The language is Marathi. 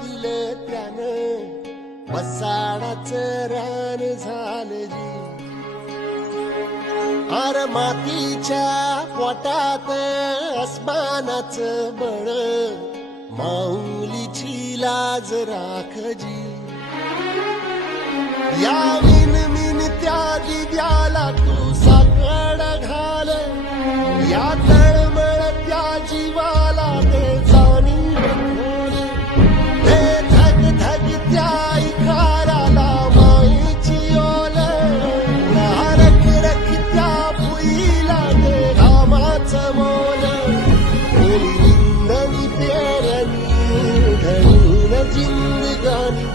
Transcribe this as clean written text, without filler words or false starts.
दिलं त्यानं वसाडाचं रान झालं जी. अर मातीच्या पोटात अस्मानाचं बळ, माऊलीची लाज राखजी. या मिनमिनत्या दिव्याला तू साकड घाल, या तळमळत्या जीवाला ते जाणीव खोल. ते धग धगत्या इकाराला माईची ओल, या रखरखत्या भुईला ते घामाचं मोल. ओली निंदणी पेरणी ढळून जिंदगानी,